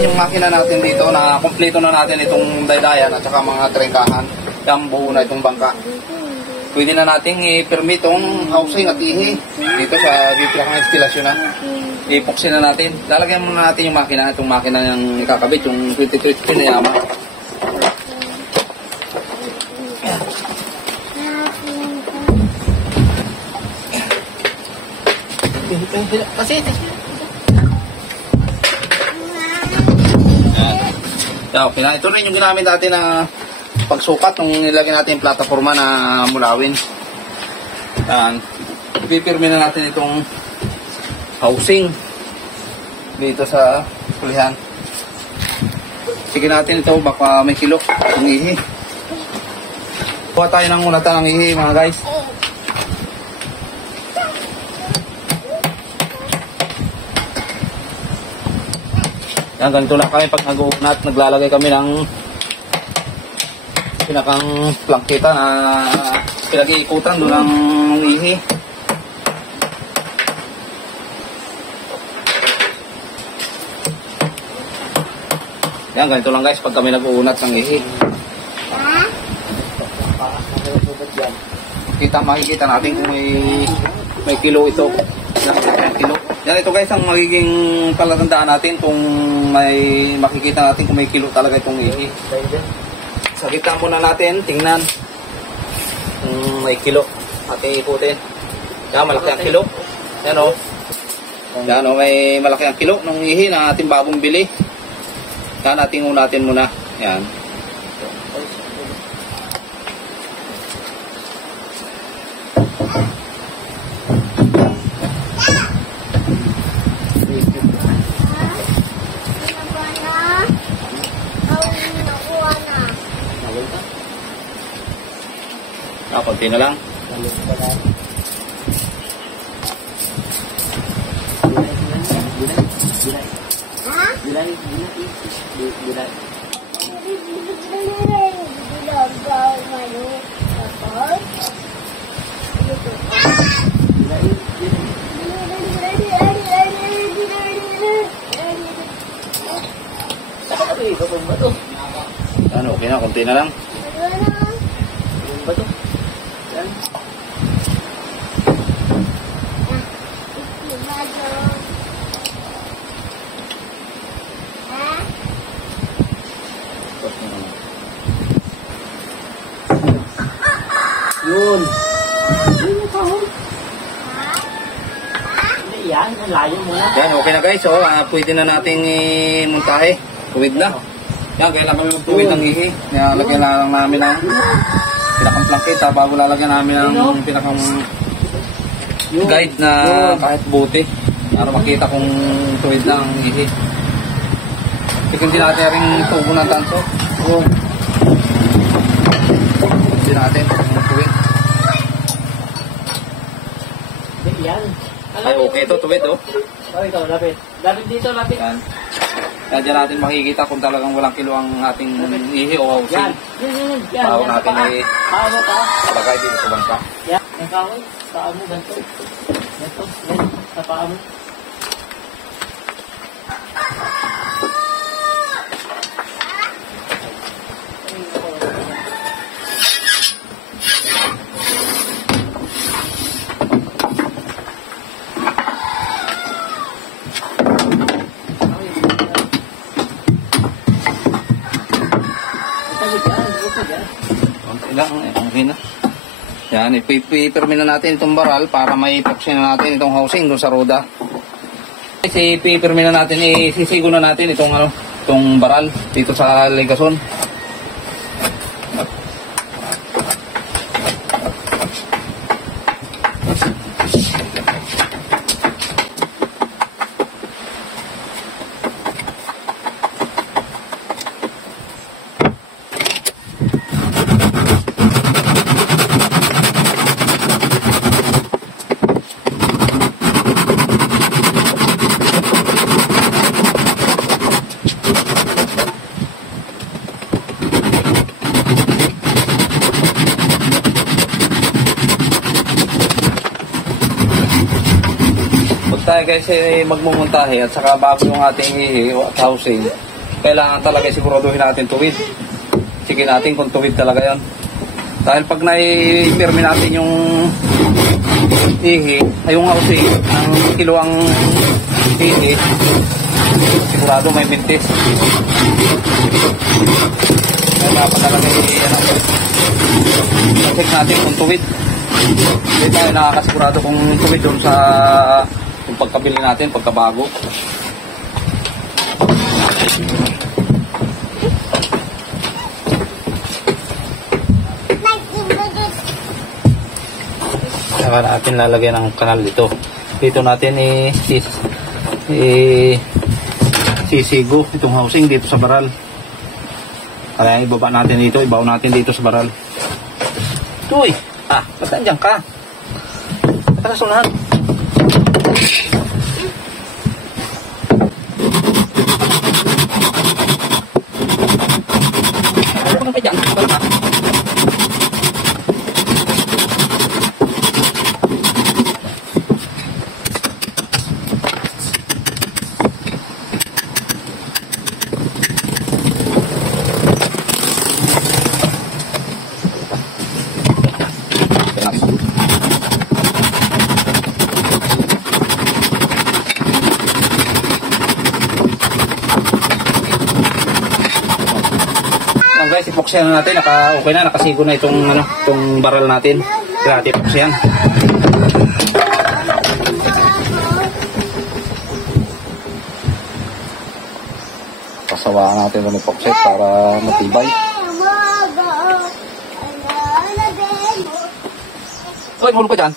Yung makina natin dito na kompleto na natin itong daydayan at saka mga trengkahan. Yung buo na itong bangka. Pwede na nating i-permit itong housing at ihi dito sa bipilakang instalasyon na. Ipoksin na natin. Lalagyan muna natin yung makina. Itong makina yung ikakabit, yung 2023 na Yamaha. Okay na. Ito rin yung ginamit natin na pagsukat nung nilagyan natin yung plataforma na mulawin. Ipipirme na natin itong housing dito sa kulihan. Sige natin ito, baka may kilo ng ihi. Kuha tayo ng ulatan ng ihi mga guys. Yan, ganito lang kami pag nag-uunat, naglalagay kami ng pinakang plangkita na pinag-iikutan doon ng ihi. Yan, ganito lang guys pag kami nag-uunat ng ihi. Makikita natin kung may kilo ito. Kilo. Yan, ito guys ang magiging palatandaan natin kung makikita natin kung may kilo talaga itong ihi. Sakitan muna natin, tingnan kung may kilo. Ating ikutin. Yan, malaki ang kilo. Yan o. Yan o, may malaki ang kilo ng ihi na ating bagong bili. Yan, ating unatin muna. Yan. Konti na lang. Ano, okay na, konti na lang. Yun. Yan, layo muna. Yan, okay na guys. So, pwede na nating muntahe. Tuwid na. Yan, kailangan kami magtuwid ng ihi. Lagyan na lang namin ng pinakang plangkita bago lalagyan namin ng pinakang guide na kahit buti para makita kung tuwid na ang ihi. Tignan din natin rin tubo ng tanso. Hindi natin kung tuwid. Yan. Ay, okay ito, tuwid oh. Oh, ikaw, lapit. Lapit dito, lapit. Yan. Yan, dyan natin makikita kung talagang walang kilo ang ating ihi o housing. Yan. Yan. Bago natin ilagay dito sa bangka. Yan. Ang kahoy. Paa mo, ganito. Ganito. Yan. Sa paa mo. Yan, ipipirmin na natin itong baral para may ipoksin na natin itong housing doon sa roda. Ipipirmin na natin, isisigo na natin itong baral dito sa ligason. Tayo guys magmumuntahe at saka bago yung ating ihi at housing, kailangan talaga siguraduhin natin tuwid. Sige natin kung tuwid talaga yan. Dahil pag nai-permi natin yung ihi, ay yung housing, ang kilo ang ihi, sigurado may mintis. Kaya dapat talaga check natin kung tuwid. Hindi tayo nakakasigurado kung tuwid doon sa kung pagkabili natin, pagkabago. Saka natin lalagyan ng kanal dito. Dito natin sisigo itong housing dito sa baral. Kaya ibaba natin dito, ibaw natin dito sa baral. Uy! Ba't nandiyan ka? Ba't nasunahan? Ano ka dyan? Guys, ipoksyan na natin, okay na, nakasigo na itong itong baral natin. Kaya natin ipoksyan. Pasawaan natin ng ipokset para matibay. Hoy, hulog ka dyan.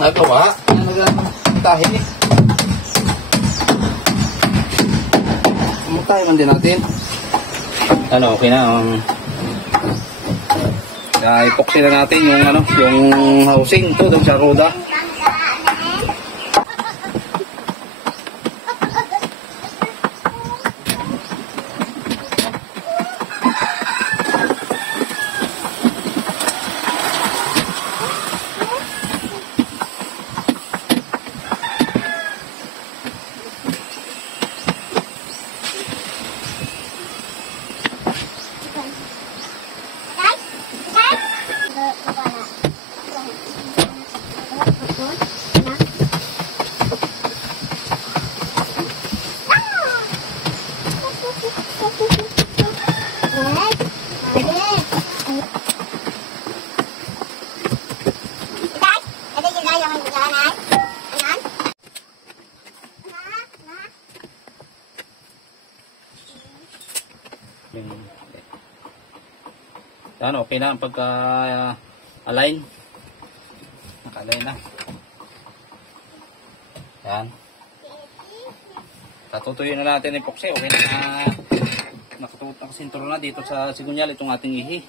Nagawa? Nagtahi. Mutahin man din natin. Okay na. Ipoxy na natin yung housing to doon sa roda. Yan, okay na ang pagka-align. Naka-align na. Yan. Tatutuyin na natin yung epoxy. Okay na. Nakasinturo na dito sa sigunyal itong ating ihi.